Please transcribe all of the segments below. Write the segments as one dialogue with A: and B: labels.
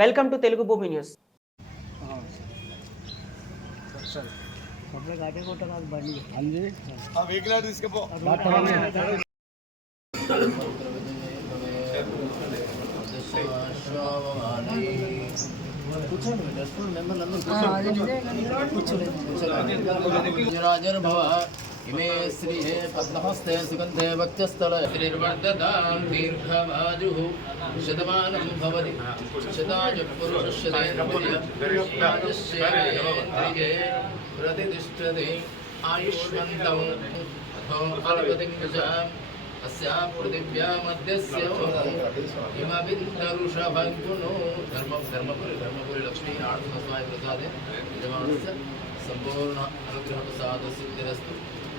A: Welcome to Telugu భూమి news
B: రాజర్భవ इमे श्रीये पद्महस्ते सुगन्धे वक्षस्थले त्रिर्वर्धतां दीर्घवाजुः। शतमानं भवति। शतायुपुरुषस्य देवस्य प्रतिष्ठते आयुष्मन्तम् अस्या पृथिव्या मध्यस्य किमबिन्दरुषभङ्कुनो धर्मं धर्मपुरि धर्मपुरि लक्ष्मी नारायणस्वामि
C: प्रसादे यजमानस्य सम्पूर्ण
B: अनुग्रहप्रसादसिद्धिरस्तु।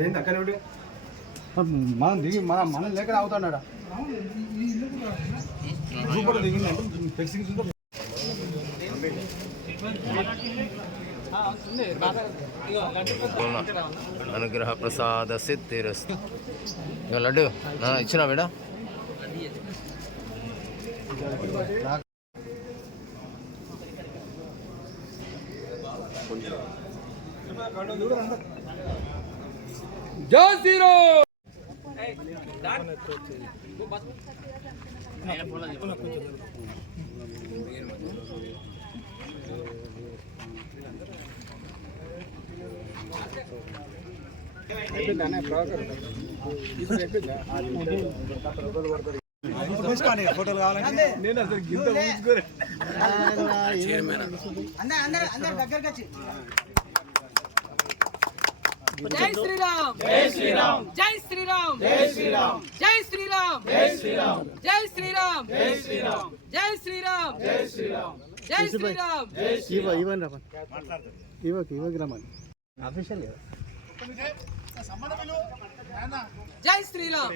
C: అదేంటి అక్కడ మనం దిగి మన మనం లేక అవుతాడా సూపర్ సూపర్
B: అనుగ్రహ ప్రసాద సిద్ధిరస్తు లడ్డు. నా ఇచ్చిన బిడ
C: జై జీరో ఫోటోలు కావాలంటే నేను అసలు గిద్ద ఊచుకోలేదు అందరూ దగ్గరకు వచ్చి
D: జై శ్రీరామ్ జై శ్రీరామ్ జై శ్రీరామ్ జై శ్రీరామ్ జై శ్రీరామ్ జై శ్రీరామ్ జై శ్రీరామ్ జై శ్రీరామ్ జై శ్రీరామ్ జై శ్రీరామ్ జై శ్రీరామ్
E: ఇవ్వ ఇవ్వండి రమ్మని ఇవ్వకు ఇవ్వకి రమ్మని అఫీషియల్
D: జై శ్రీరామ్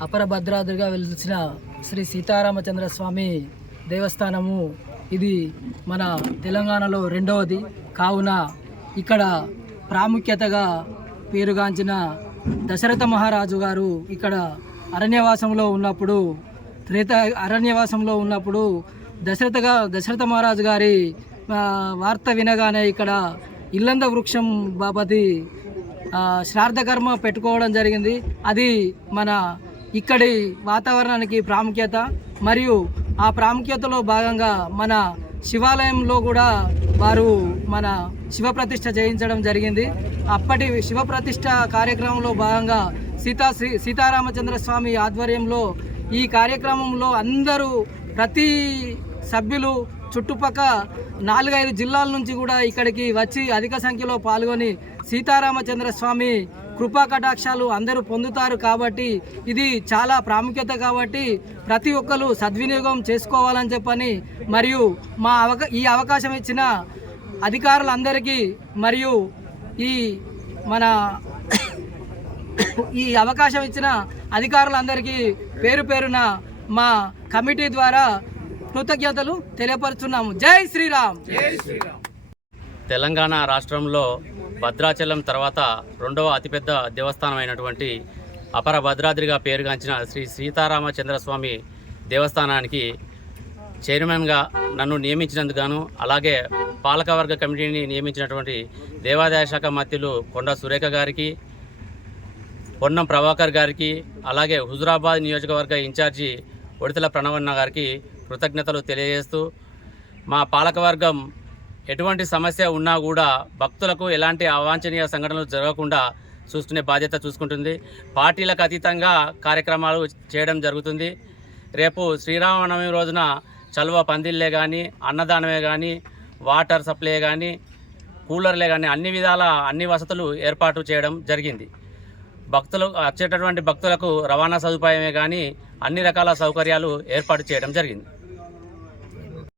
D: అపర భద్రాద్రిగా వెలిసిన శ్రీ సీతారామచంద్ర స్వామి దేవస్థానము ఇది మన తెలంగాణలో రెండవది. కావున ఇక్కడ ప్రాముఖ్యతగా పేరుగాంచిన దశరథ మహారాజు గారు ఇక్కడ అరణ్యవాసంలో ఉన్నప్పుడు త్రేత అరణ్యవాసంలో ఉన్నప్పుడు దశరథగా దశరథ మహారాజు గారి వార్త వినగానే ఇక్కడ ఇల్లంద వృక్షం బాపతి శ్రార్థకర్మ పెట్టుకోవడం జరిగింది. అది మన ఇక్కడి వాతావరణానికి ప్రాముఖ్యత. మరియు ఆ ప్రాముఖ్యతలో భాగంగా మన శివాలయంలో కూడా వారు మన శివప్రతిష్ఠ చేయించడం జరిగింది. అప్పటి శివప్రతిష్ఠ కార్యక్రమంలో భాగంగా సీతా శ్రీ సీతారామచంద్ర స్వామి ఆధ్వర్యంలో ఈ కార్యక్రమంలో అందరూ ప్రతి సభ్యులు చుట్టుపక్క నాలుగైదు జిల్లాల నుంచి కూడా ఇక్కడికి వచ్చి అధిక సంఖ్యలో పాల్గొని సీతారామచంద్ర స్వామి కృపా కటాక్షాలు అందరూ పొందుతారు కాబట్టి ఇది చాలా ప్రాముఖ్యత కాబట్టి ప్రతి ఒక్కరు సద్వినియోగం చేసుకోవాలని చెప్పని మరియు మా అవకా ఈ అవకాశం ఇచ్చిన అధికారులందరికీ మరియు ఈ మన ఈ అవకాశం ఇచ్చిన అధికారులందరికీ పేరు పేరున మా కమిటీ ద్వారా కృతజ్ఞతలు తెలియపరుచున్నాము. జై శ్రీరామ్.
F: తెలంగాణ రాష్ట్రంలో భద్రాచలం తర్వాత రెండవ అతిపెద్ద దేవస్థానం అయినటువంటి అపర భద్రాద్రిగా పేరుగాంచిన శ్రీ సీతారామచంద్ర స్వామి దేవస్థానానికి చైర్మన్గా నన్ను నియమించినందుకు అలాగే పాలకవర్గ కమిటీని నియమించినటువంటి దేవాదాయ శాఖ మంత్రులు కొండ సురేఖ గారికి పొన్నం ప్రభాకర్ గారికి అలాగే హుజురాబాద్ నియోజకవర్గ ఇన్ఛార్జి ఒడితల ప్రణవన్న గారికి కృతజ్ఞతలు తెలియజేస్తూ మా పాలకవర్గం ఎటువంటి సమస్య ఉన్నా కూడా భక్తులకు ఎలాంటి అవాంఛనీయ సంఘటనలు జరగకుండా చూసుకునే బాధ్యత చూసుకుంటుంది. పార్టీలకు అతీతంగా కార్యక్రమాలు చేయడం జరుగుతుంది. రేపు శ్రీరామనవమి రోజున చలువ పందిళ్ళే కానీ అన్నదానమే కానీ వాటర్ సప్లై కానీ కూలర్లే కానీ అన్ని విధాల అన్ని వసతులు ఏర్పాటు చేయడం జరిగింది. భక్తులు వచ్చేటటువంటి భక్తులకు రవాణా సదుపాయమే కానీ అన్ని రకాల సౌకర్యాలు ఏర్పాటు చేయడం జరిగింది.